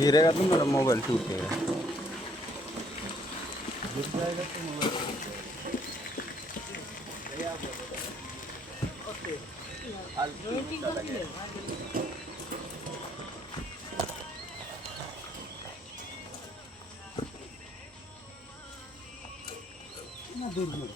गिरेगा तो मेरा मोबाइल टूटेगा। गिर जाएगा तो मोबाइल ना दूर दूर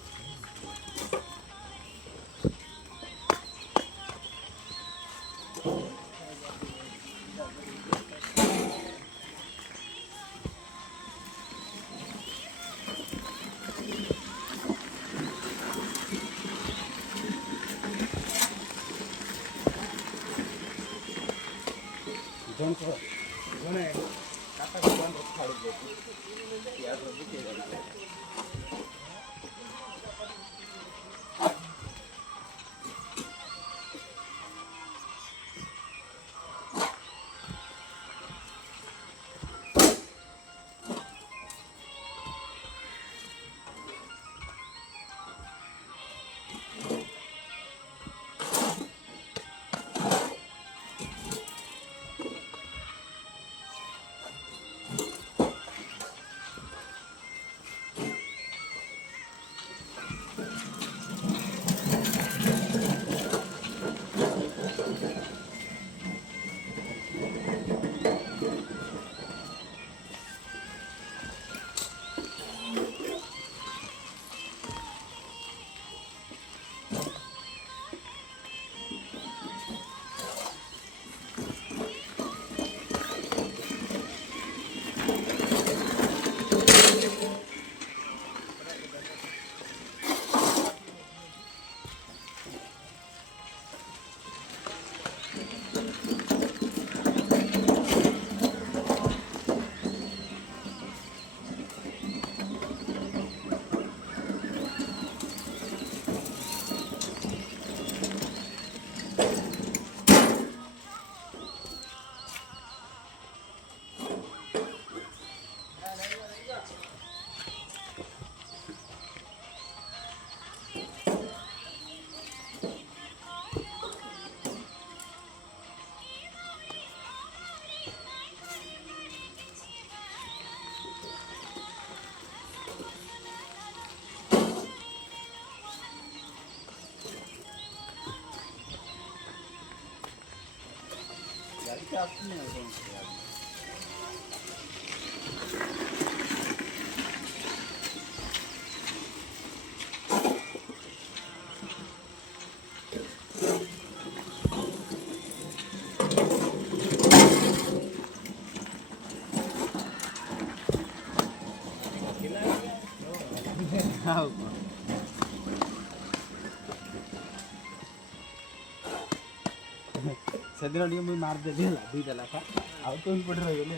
ସେଦିନ ଟିକେ ମୁଇଁ ମାରିଦେଲି ହେଲା 2ଟା ଲେଖା ଆଉ ତ ପଟେ ରହିଗଲି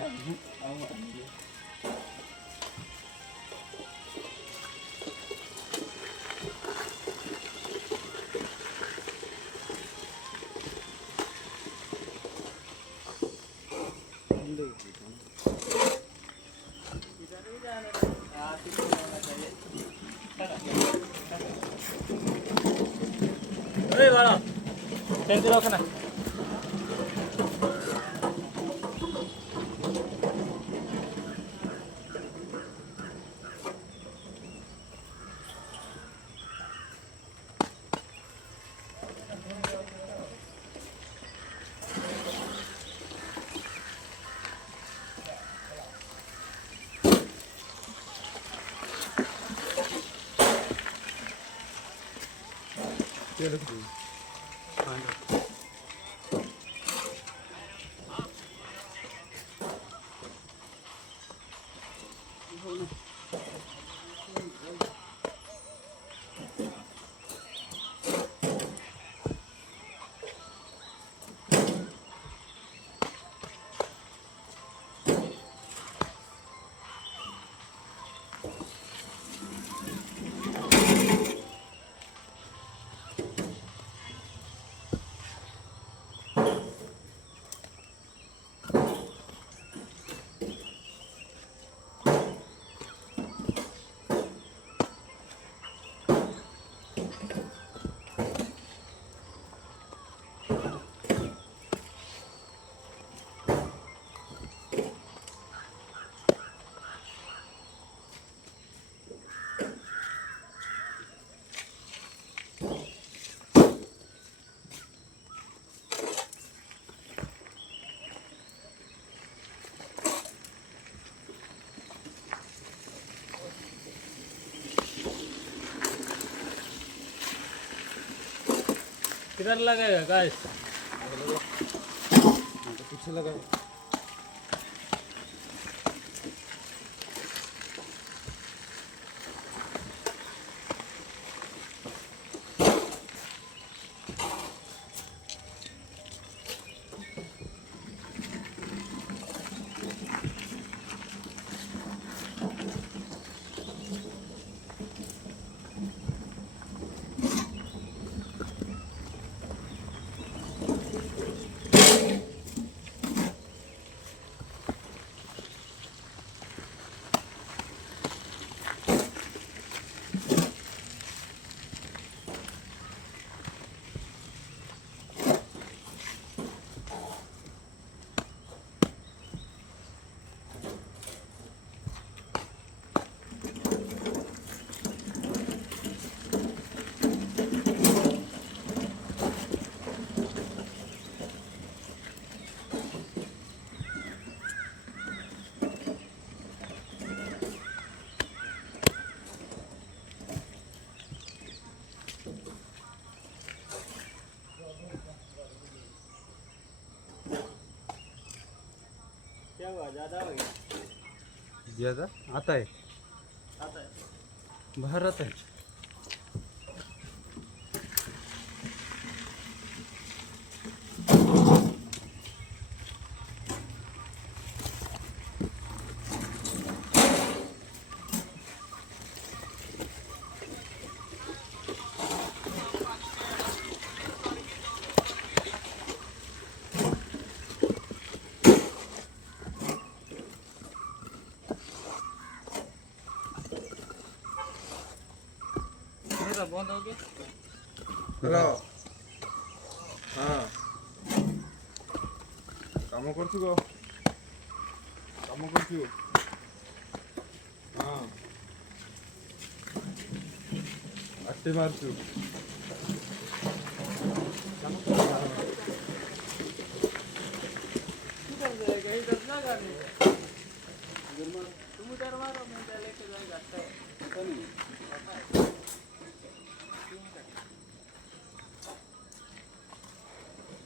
अरे बाळा त्यांची लोक ना इधर लगेगा गाइस। तो पीछे लगा क्या हुआ, ज्यादा हो गया? ज्यादा आता है आता है। बाहर आता है मेरा बंद हो गया। ହ୍ୟାଲୋ ହଁ କାମ କରୁଛୁ ଗୋ କାମ କରୁଛୁ ହଁ ଆଟି ମାରୁଛୁ किधर जाएगा? इधर लगा नहीं। तुम उधर मारो, मैं इधर लेके जाएगा। पता नहीं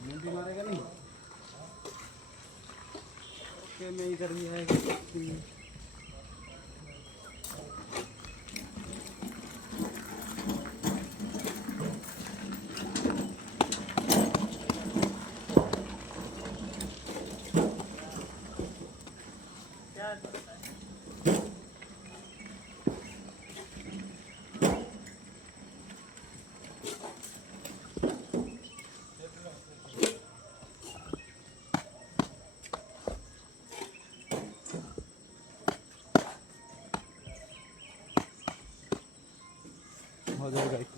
मुंडी मारेगा नहीं ओके मैं इधर भी आएगा क्या करता है? हो जाएगा एक